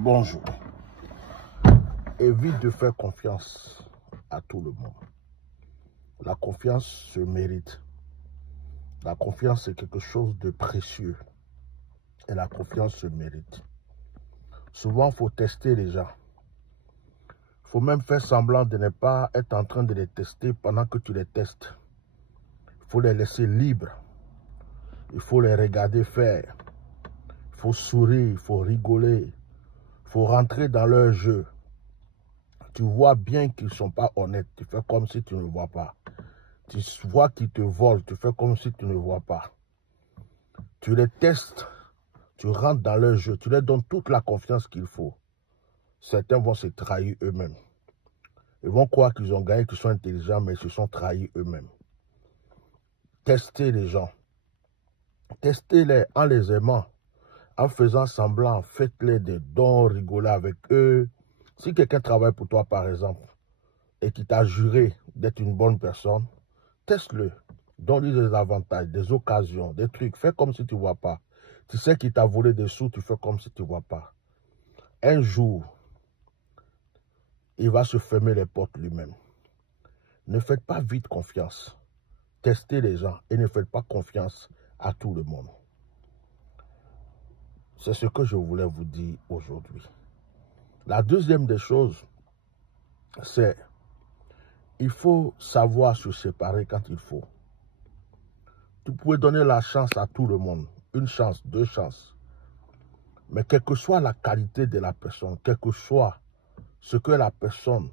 Bonjour. Évite de faire confiance à tout le monde. La confiance se mérite. La confiance, c'est quelque chose de précieux. Et la confiance se mérite. Souvent, il faut tester les gens. Il faut même faire semblant de ne pas être en train de les tester pendant que tu les testes. Il faut les laisser libres. Il faut les regarder faire. Il faut sourire, il faut rigoler. Il faut rentrer dans leur jeu. Tu vois bien qu'ils ne sont pas honnêtes. Tu fais comme si tu ne vois pas. Tu vois qu'ils te volent. Tu fais comme si tu ne vois pas. Tu les testes. Tu rentres dans leur jeu. Tu leur donnes toute la confiance qu'il faut. Certains vont se trahir eux-mêmes. Ils vont croire qu'ils ont gagné, qu'ils sont intelligents, mais ils se sont trahis eux-mêmes. Testez les gens. Testez-les en les aimant. En faisant semblant, faites-les des dons, rigolez avec eux. Si quelqu'un travaille pour toi, par exemple, et qui t'a juré d'être une bonne personne, teste-le. Donne-lui des avantages, des occasions, des trucs. Fais comme si tu ne vois pas. Tu sais qu'il t'a volé des sous, tu fais comme si tu ne vois pas. Un jour, il va se fermer les portes lui-même. Ne faites pas vite confiance. Testez les gens et ne faites pas confiance à tout le monde. C'est ce que je voulais vous dire aujourd'hui. La deuxième des choses, c'est il faut savoir se séparer quand il faut. Tu pouvez donner la chance à tout le monde. Une chance, deux chances. Mais quelle que soit la qualité de la personne, quel que soit ce que la personne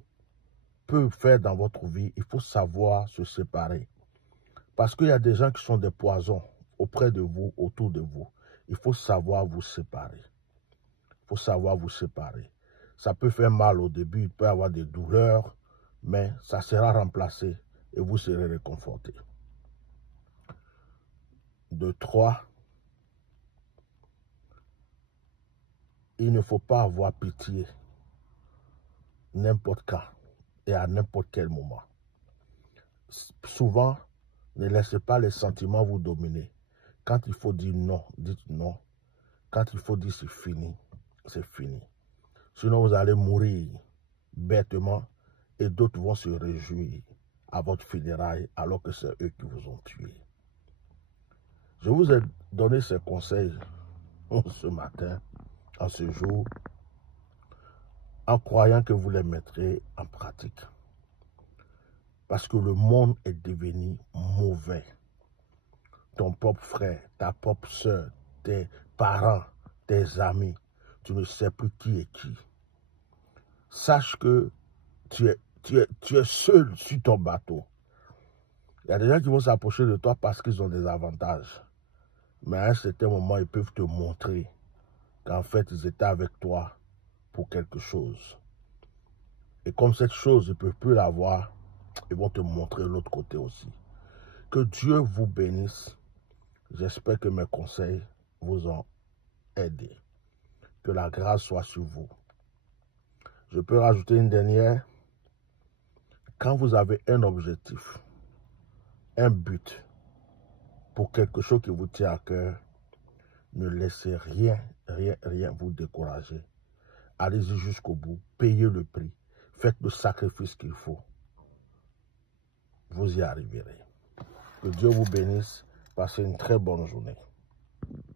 peut faire dans votre vie, il faut savoir se séparer. Parce qu'il y a des gens qui sont des poisons auprès de vous, autour de vous. Il faut savoir vous séparer. Il faut savoir vous séparer. Ça peut faire mal au début, il peut y avoir des douleurs, mais ça sera remplacé et vous serez réconforté. De 3, il ne faut pas avoir pitié n'importe quand et à n'importe quel moment. Souvent, ne laissez pas les sentiments vous dominer. Quand il faut dire non, dites non. Quand il faut dire c'est fini, c'est fini. Sinon, vous allez mourir bêtement et d'autres vont se réjouir à votre funéraille alors que c'est eux qui vous ont tué. Je vous ai donné ces conseils ce matin, en ce jour, en croyant que vous les mettrez en pratique. Parce que le monde est devenu mauvais. Ton propre frère, ta propre soeur, tes parents, tes amis, tu ne sais plus qui est qui. Sache que tu es seul sur ton bateau. Il y a des gens qui vont s'approcher de toi parce qu'ils ont des avantages. Mais à un certain moment, ils peuvent te montrer qu'en fait, ils étaient avec toi pour quelque chose. Et comme cette chose, ils ne peuvent plus l'avoir, ils vont te montrer l'autre côté aussi. Que Dieu vous bénisse. J'espère que mes conseils vous ont aidé. Que la grâce soit sur vous. Je peux rajouter une dernière. Quand vous avez un objectif, un but, pour quelque chose qui vous tient à cœur, ne laissez rien vous décourager. Allez-y jusqu'au bout, payez le prix, faites le sacrifice qu'il faut. Vous y arriverez. Que Dieu vous bénisse. Passez une très bonne journée.